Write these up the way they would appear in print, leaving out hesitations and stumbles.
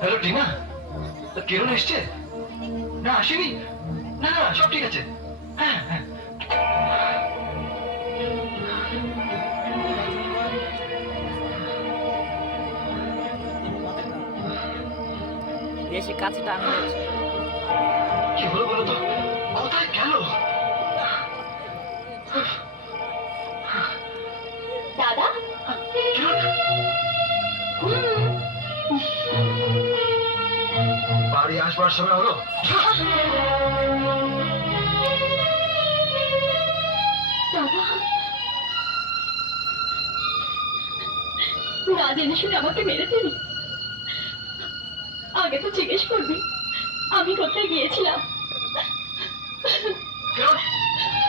Hello Tina, কিরণ এসছে? না আসেনি? না না সব ঠিক আছে। হ্যাঁ হ্যাঁ। বেশি কাছে টান দিয়েছে। কি হলো বলো তো, কোথায় গেল? দাদা কিরণ বাড়ি আসবার সময় হলো। দাদা না জেনে শুনে আমাকে মেরে দিলি। আগে তো জিজ্ঞেস করবি আমি কোথায় গিয়েছিলাম। কিরণ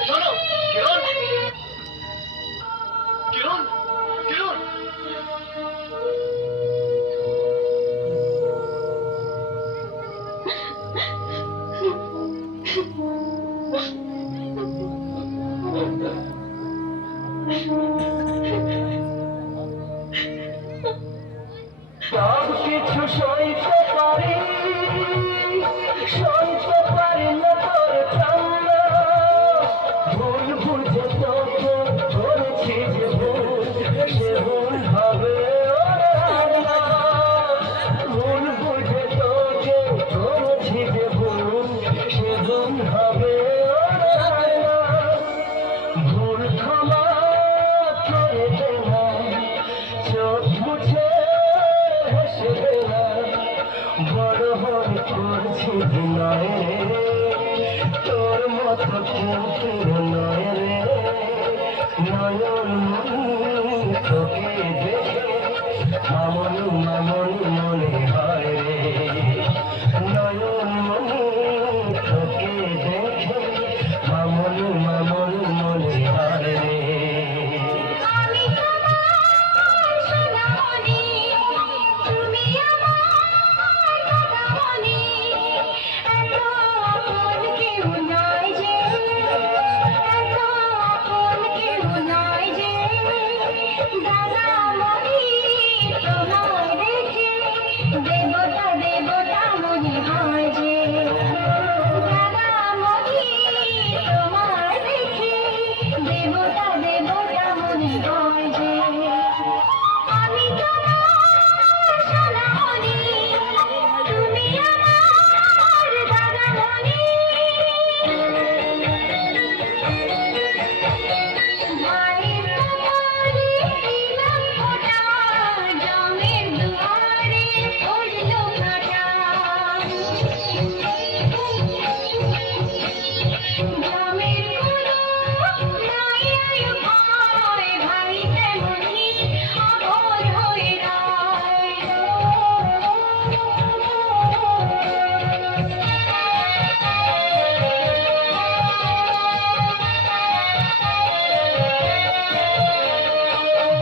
শোনো, কিরণ কিরণ কিরণ সব কিছু সইতে পারি, সইতে পারি না তোর কান্না। ভুল বুঝে তোকে ধরেছি যে ভুল, সে ভুল হবে ওর না। ভুল বুঝে তোকে ধরেছি যে ভুল, সে ভুল হবে ওর না। ভুল ক্ষমা করে দে না, চোখ মুছে হেসে দে না। বড় হয়ে করছি নয় রে, তোর মতো কেউ কেউ নয় রে। নয়ন তোকে দেখে মামন মামন মনে হয় রে। নয়ন তোকে দেখে মামন মামন মনে হয় রে। আমি তোমার সোনামণি, তুমি আমার দাদামণি। এত আপন কেউ নয় যে, এত আপন কেউ নয় যে। দাদামণি তোমায় দেখে দেবতা দেবতা মনে হয় যে। দাদামণি তোমায় দেখে দেবতা দেবতা মনে হয় যে। আমি তোমার সোনামণি, তুমি আমার দাদামণি। মায়ের কোলে দিলাম ফোঁটা, জমের দুয়ারে উঠলো কাঁটা। গ্রামের কোনো নাই আয়ু ভয়, ভাই তেমনি অঘোর হয়ে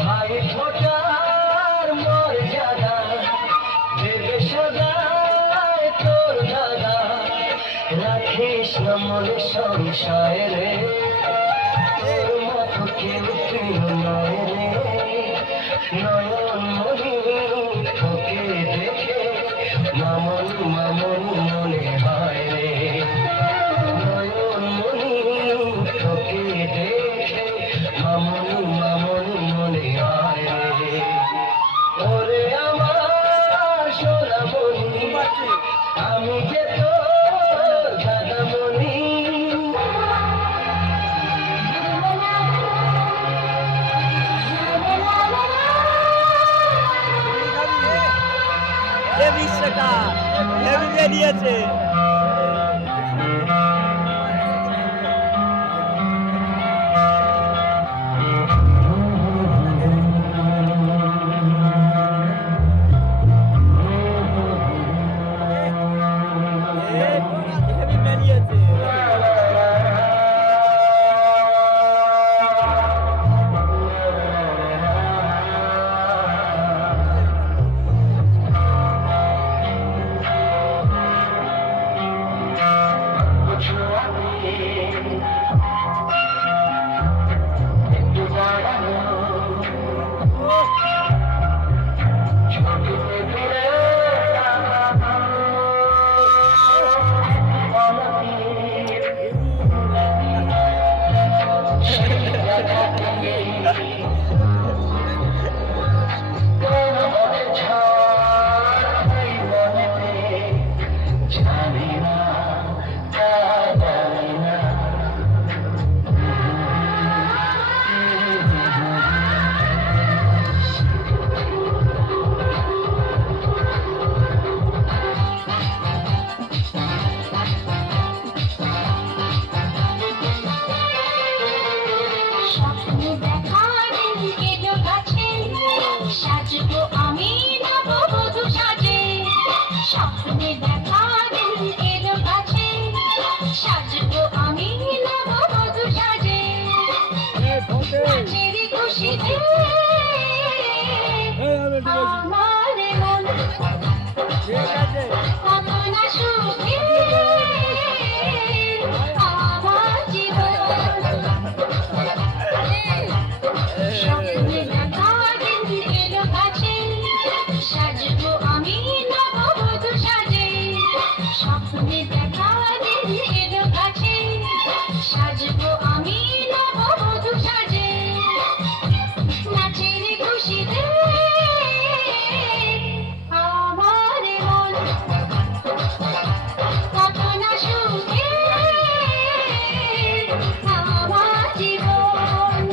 ভাই ফোটার মর্যাদা দেবে সদায় তোর দাদা। রাখিস না মনে সংশয় রে, তোর মতো কেউ কেউ নয় রে। নয়ন মনি তোকে দেখে মামন মামন মনে হয় রে। নয়ন মনি তোকে দেখে মামন মামন মনে হয় রে। ওরে আমার সোনামণি, আমি যে তোর দাদামণি। বিশ্বটা হেভি দিয়েছে। স্বপ্নে দেখা দিন এলো কাছে সাজবো আমি নববধূ সাজে নাচের খুশিতে আমার মন ঠিক আছে কত না সুখে আমার জীবন স্বপ্নে দেখা দিন এলো কাছে সাজবো আমি নববধূ সাজে স্বপ্নে দেখা দিন এলো কাছে সাজবো আমি নববধূ সাজে নাচের খুশিতে আমার মন কত না সুখে আমার জীবন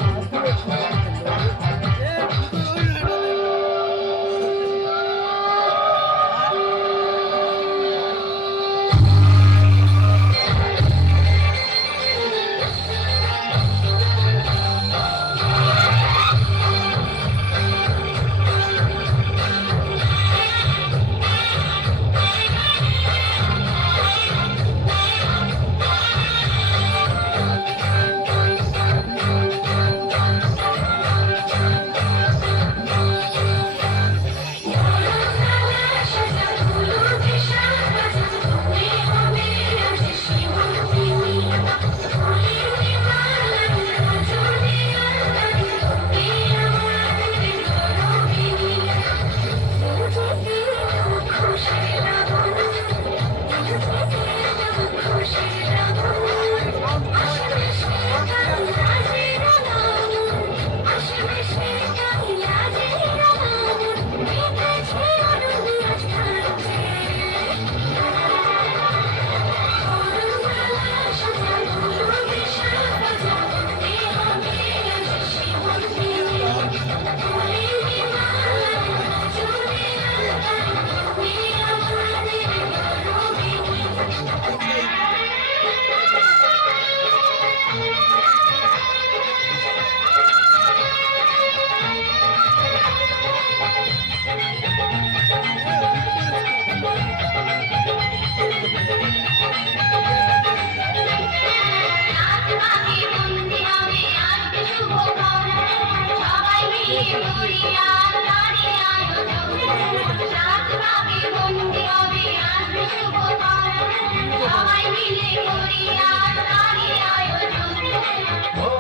ও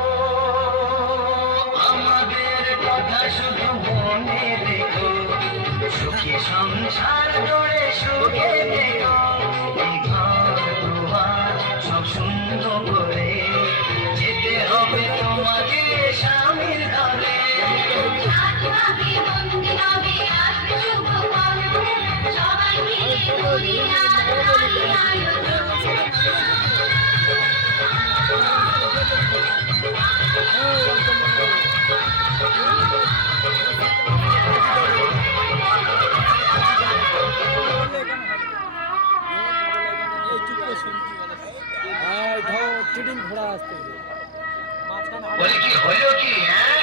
আমাদের কথা শুধু মনে রেখো সুখী সংসার গড়ে সুখে থেকো এই ঘর দুয়ার সব সুন্দর করে যেতে হবে তোমাকে স্বামীর ঘরে চিটিং ঘোড়া আসতেছে মাঝখানে বলে কি হইল কি হ্যাঁ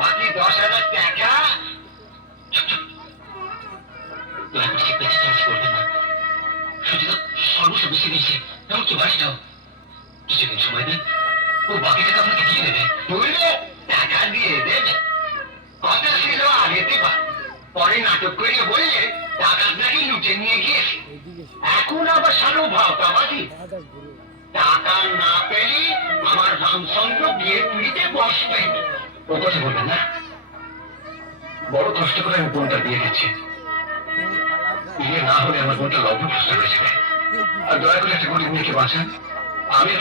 বাকি 10,000 টাকা দয়া করে বেঁচে চেঞ্জ করবেন না শুধু তো সর্বস্ব বেশি দিয়েছে এমন কি বাড়িটাও কিছুদিন সময় দিন ও বাকি টাকা আপনাকে দিয়ে দেবে বললে টাকা দিয়ে দেবে কথা ছিল আগে দেবা পরে নাটক করিয়ে বললে টাকা আপনাকে লুটে নিয়ে গিয়েছে এখন আবার সারো ভাবটাবাজি টাকা না পেলে আমার রামচন্দ্র বিয়ের পিড়িতে বসবে ও কথা বলবেন না বড় কষ্ট করে আমি বোনটা দিয়ে দিচ্ছি বিয়ে না হলে আমার বোনটা লগ্ন প্রস্তাব হয়ে যাবে আর দয়া করে একটা গরিব মেয়েকে বাঁচান আমি